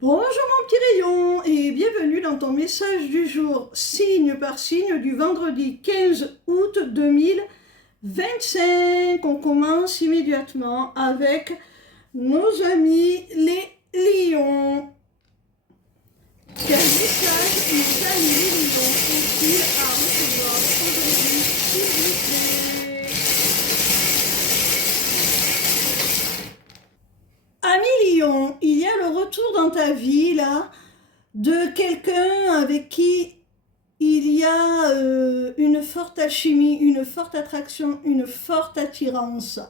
Bonjour mon petit rayon et bienvenue dans ton message du jour signe par signe du vendredi 15 août 2025. On commence immédiatement avec nos amis les lions. Quel message nos amis les lions ont-ils à recevoir aujourd'hui, s'il vous plaît? Ami lion, il y a le retour dans ta vie là de quelqu'un avec qui il y a une forte alchimie, une forte attraction, une forte attirance.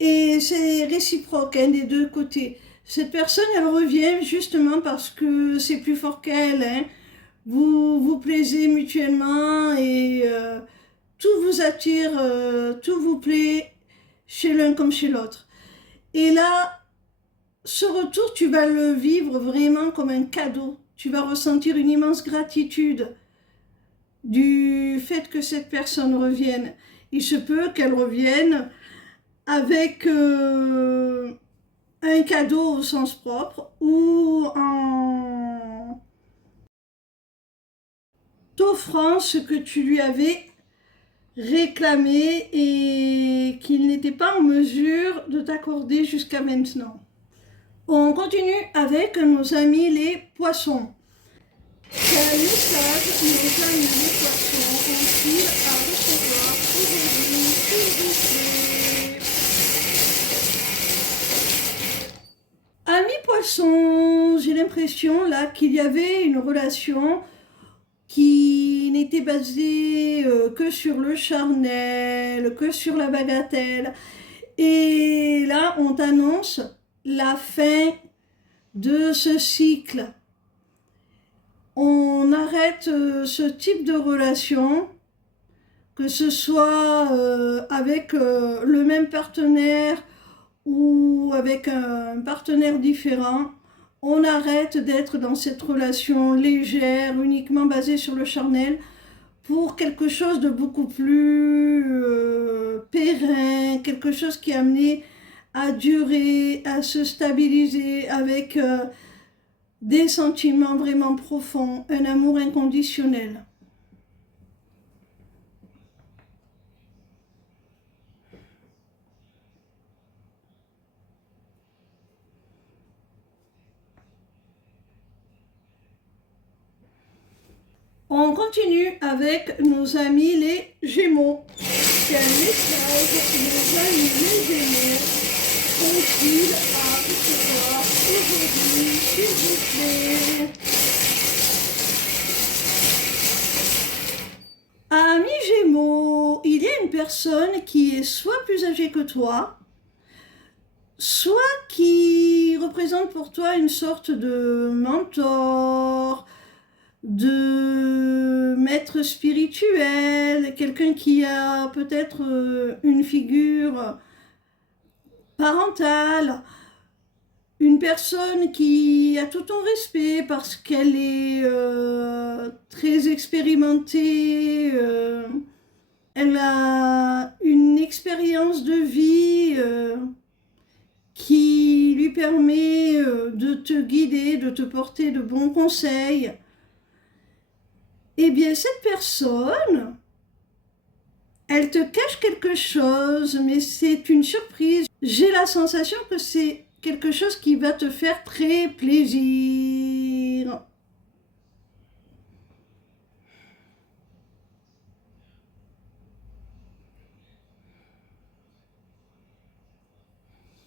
Et c'est réciproque hein, des deux côtés. Cette personne, elle revient justement parce que c'est plus fort qu'elle. Hein. Vous vous plaisez mutuellement et tout vous attire, tout vous plaît chez l'un comme chez l'autre. Et là, ce retour, tu vas le vivre vraiment comme un cadeau. Tu vas ressentir une immense gratitude du fait que cette personne revienne. Il se peut qu'elle revienne avec un cadeau au sens propre ou en t'offrant ce que tu lui avais réclamé et qu'il n'était pas en mesure de t'accorder jusqu'à maintenant. On continue avec nos amis les poissons. Quel message nos amis les poissons ont-ils à recevoir aujourd'hui, s'il vous plaît? Amis poissons, j'ai l'impression là qu'il y avait une relation qui n'était basée que sur le charnel, que sur la bagatelle. Et là, on t'annonce la fin de ce cycle. On arrête ce type de relation, que ce soit avec le même partenaire ou avec un partenaire différent. On arrête d'être dans cette relation légère, uniquement basée sur le charnel, pour quelque chose de beaucoup plus périn, quelque chose qui est amené à durer, à se stabiliser avec des sentiments vraiment profonds, un amour inconditionnel. On continue avec nos amis les Gémeaux. Quel message nos amis les Gémeaux ont-ils à recevoir aujourd'hui, s'il vous plaît? Amis Gémeaux, il y a une personne qui est soit plus âgée que toi, soit qui représente pour toi une sorte de mentor, de maître spirituel, quelqu'un qui a peut-être une figure parentale, une personne qui a tout ton respect parce qu'elle est très expérimentée, elle a une expérience de vie qui lui permet de te guider, de te porter de bons conseils. Eh bien, cette personne, elle te cache quelque chose, mais c'est une surprise. J'ai la sensation que c'est quelque chose qui va te faire très plaisir.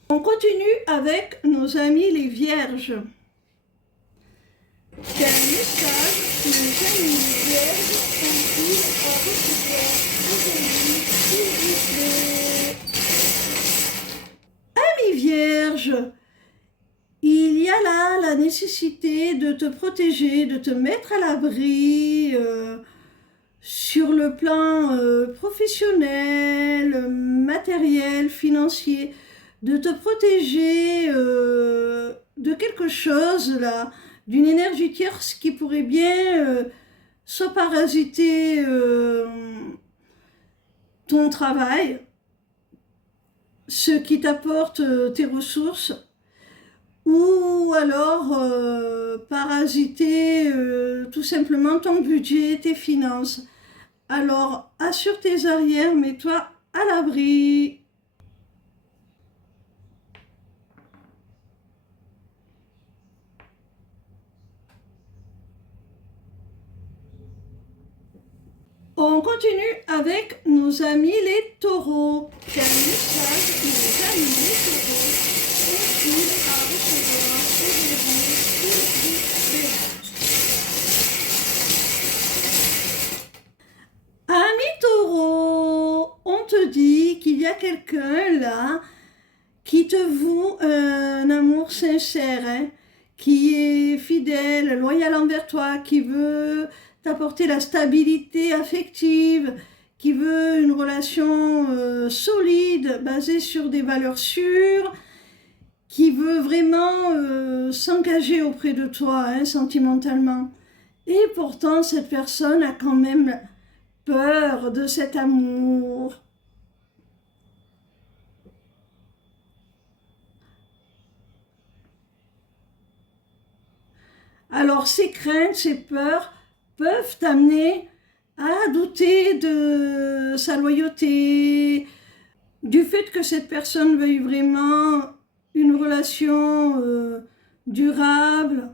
On continue avec nos amis les vierges. Quel message nos amis les vierges ont-ils à recevoir aujourd'hui, s'il vous plaît? Amis vierges, il y a là la nécessité de te protéger, de te mettre à l'abri sur le plan professionnel, matériel, financier, de te protéger de quelque chose là, d'une énergie tierce qui pourrait bien soit parasiter ton travail, ce qui t'apporte tes ressources, ou alors parasiter tout simplement ton budget, tes finances. Alors, assure tes arrières, mets-toi à l'abri. On continue avec nos amis les taureaux. Quel message nos amis les taureaux ont-ils à recevoir aujourd'hui, s'il vous plaît? Amis taureaux, on te dit qu'il y a quelqu'un là qui te voue un amour sincère, hein, qui est fidèle, loyal envers toi, qui veut t'apporter la stabilité affective, qui veut une relation solide, basée sur des valeurs sûres, qui veut vraiment s'engager auprès de toi, hein, sentimentalement. Et pourtant, cette personne a quand même peur de cet amour. Alors ces craintes, ces peurs peuvent t'amener à douter de sa loyauté, du fait que cette personne veuille vraiment une relation durable,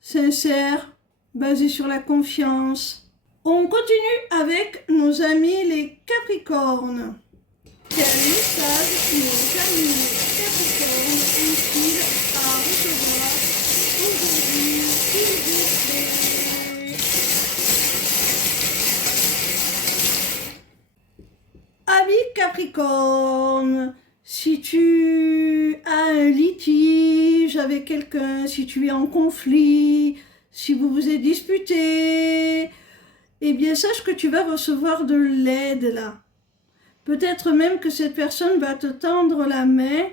sincère, basée sur la confiance. On continue avec nos amis les Capricornes. Quel message nos amis les Capricornes ont-ils à recevoir aujourd'hui, s'il vous plaît? Amis Capricorne, si tu as un litige avec quelqu'un, si tu es en conflit, si vous vous êtes disputé, eh bien sache que tu vas recevoir de l'aide là. Peut-être même que cette personne va te tendre la main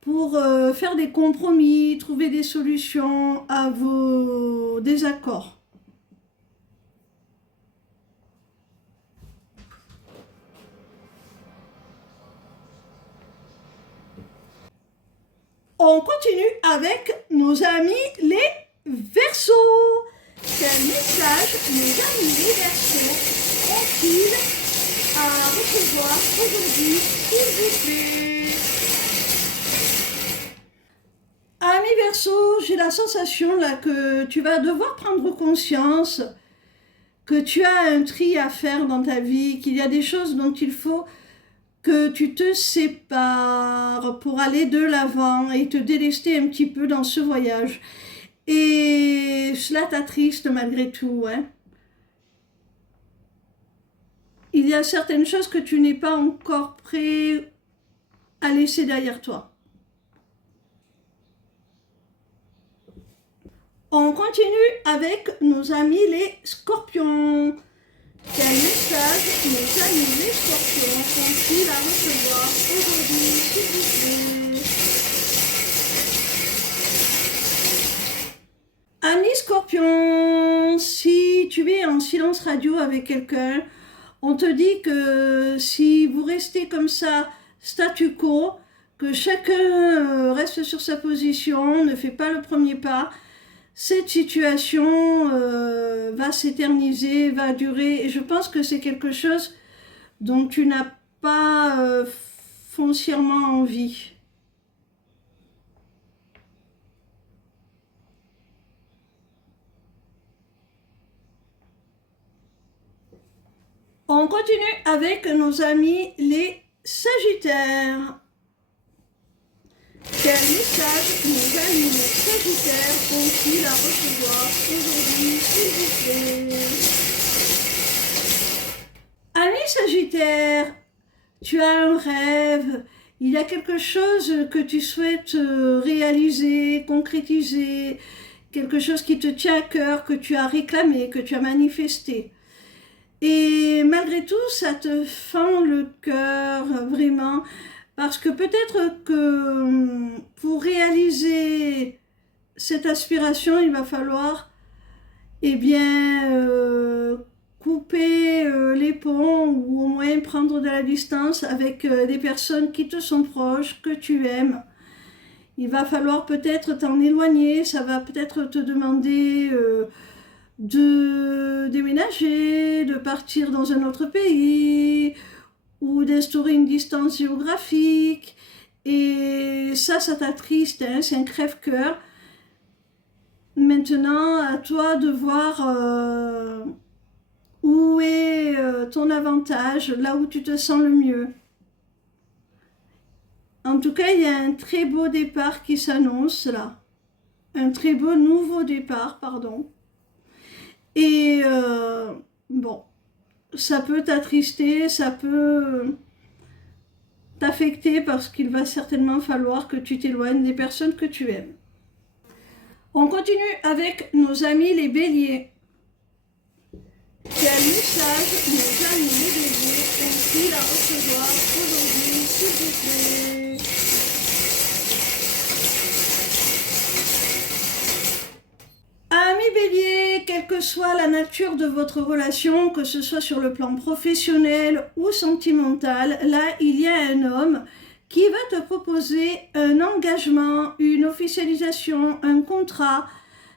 pour faire des compromis, trouver des solutions à vos désaccords. On continue avec nos amis les Verseaux. Quel message nos amis les Verseaux ont-ils à recevoir aujourd'hui, s'il vous plaît? Ami Verseau, j'ai la sensation là que tu vas devoir prendre conscience que tu as un tri à faire dans ta vie, qu'il y a des choses dont il faut que tu te sépares pour aller de l'avant et te délester un petit peu dans ce voyage. Et cela t'attriste malgré tout, hein. Il y a certaines choses que tu n'es pas encore prêt à laisser derrière toi. On continue avec nos amis les Scorpions. Quel message nos amis les Scorpions ont-ils à recevoir aujourd'hui, s'il vous plaît? Amis Scorpions, si tu es en silence radio avec quelqu'un, on te dit que si vous restez comme ça, statu quo, que chacun reste sur sa position, ne fait pas le premier pas, cette situation va s'éterniser, va durer, et je pense que c'est quelque chose dont tu n'as pas foncièrement envie. On continue avec nos amis les Sagittaires. Quel message nos amis les Sagittaires ont-ils à recevoir aujourd'hui, s'il vous plaît? Amis Sagittaires, tu as un rêve, il y a quelque chose que tu souhaites réaliser, concrétiser, quelque chose qui te tient à cœur, que tu as réclamé, que tu as manifesté. Et malgré tout, ça te fend le cœur, vraiment, parce que peut-être que pour réaliser cette aspiration, il va falloir, eh bien, couper les ponts ou au moins prendre de la distance avec des personnes qui te sont proches, que tu aimes. Il va falloir peut-être t'en éloigner, ça va peut-être te demander de déménager, de partir dans un autre pays ou d'instaurer une distance géographique. Et ça t'attriste, hein, c'est un crève-cœur. Maintenant, à toi de voir où est ton avantage, là où tu te sens le mieux. En tout cas, il y a un très beau départ qui s'annonce là. Un très beau nouveau départ, pardon. Et bon, ça peut t'attrister, ça peut t'affecter parce qu'il va certainement falloir que tu t'éloignes des personnes que tu aimes. On continue avec nos amis les béliers. Quel message nos amis les béliers ont-ils à recevoir aujourd'hui, s'il vous plaît? Amis béliers, quelle que soit la nature de votre relation, que ce soit sur le plan professionnel ou sentimental, là il y a un homme qui va te proposer un engagement, une officialisation, un contrat.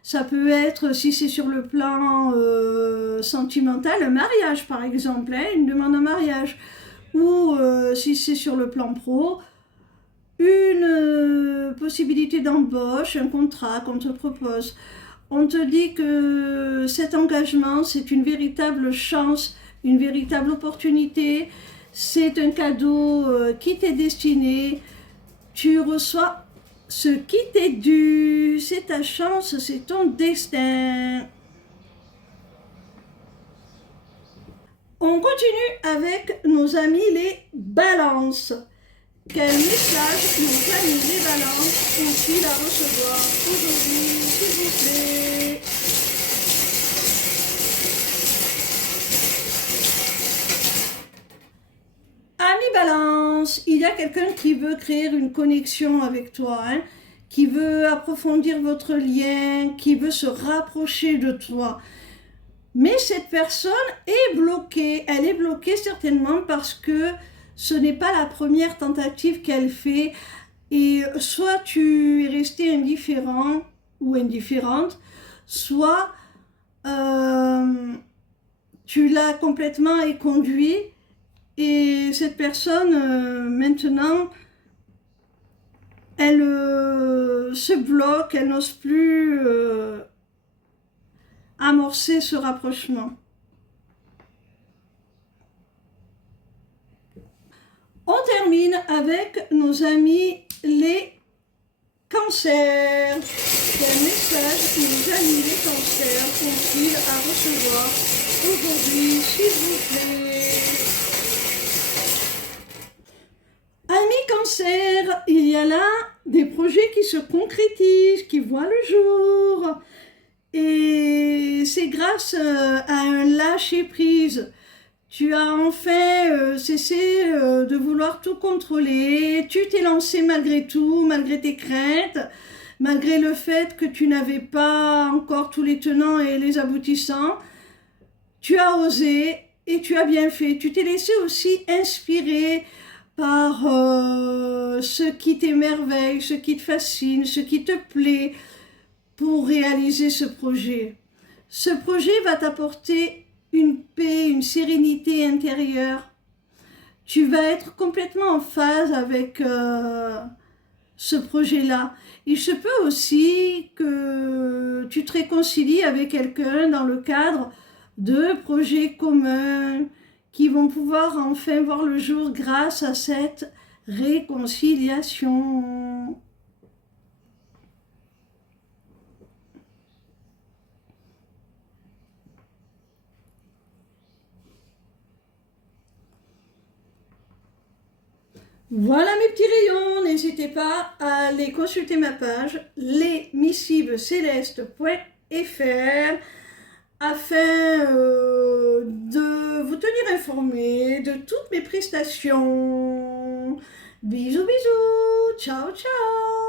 Ça peut être, si c'est sur le plan sentimental, un mariage par exemple, hein, une demande en mariage. Ou si c'est sur le plan pro, une possibilité d'embauche, un contrat qu'on te propose. On te dit que cet engagement, c'est une véritable chance, une véritable opportunité. C'est un cadeau qui t'est destiné. Tu reçois ce qui t'est dû. C'est ta chance, c'est ton destin. On continue avec nos amis les balances. Quel message nos amis les balances ont-ils à recevoir aujourd'hui, s'il vous plaît? Ami balance, il y a quelqu'un qui veut créer une connexion avec toi, hein, qui veut approfondir votre lien, qui veut se rapprocher de toi. Mais cette personne est bloquée. Elle est bloquée certainement parce que ce n'est pas la première tentative qu'elle fait. Et soit tu es resté indifférent ou indifférente, soit tu l'as complètement éconduit. Et cette personne, maintenant, elle se bloque, elle n'ose plus amorcer ce rapprochement. On termine avec nos amis les cancers. Quel message nos amis les cancers ont-ils à recevoir aujourd'hui, s'il vous plaît? Amis cancer, il y a là des projets qui se concrétisent, qui voient le jour. Et c'est grâce à un lâcher-prise. Tu as enfin cessé de vouloir tout contrôler. Tu t'es lancé malgré tout, malgré tes craintes, malgré le fait que tu n'avais pas encore tous les tenants et les aboutissants. Tu as osé et tu as bien fait. Tu t'es laissé aussi inspirer par ce qui t'émerveille, ce qui te fascine, ce qui te plaît pour réaliser ce projet. Ce projet va t'apporter une paix, une sérénité intérieure. Tu vas être complètement en phase avec ce projet-là. Il se peut aussi que tu te réconcilies avec quelqu'un dans le cadre de projets communs qui vont pouvoir enfin voir le jour grâce à cette réconciliation. Voilà mes petits rayons, n'hésitez pas à aller consulter ma page lesmissivescélestes.fr afin de vous tenir informé de toutes mes prestations. Bisous bisous, ciao ciao.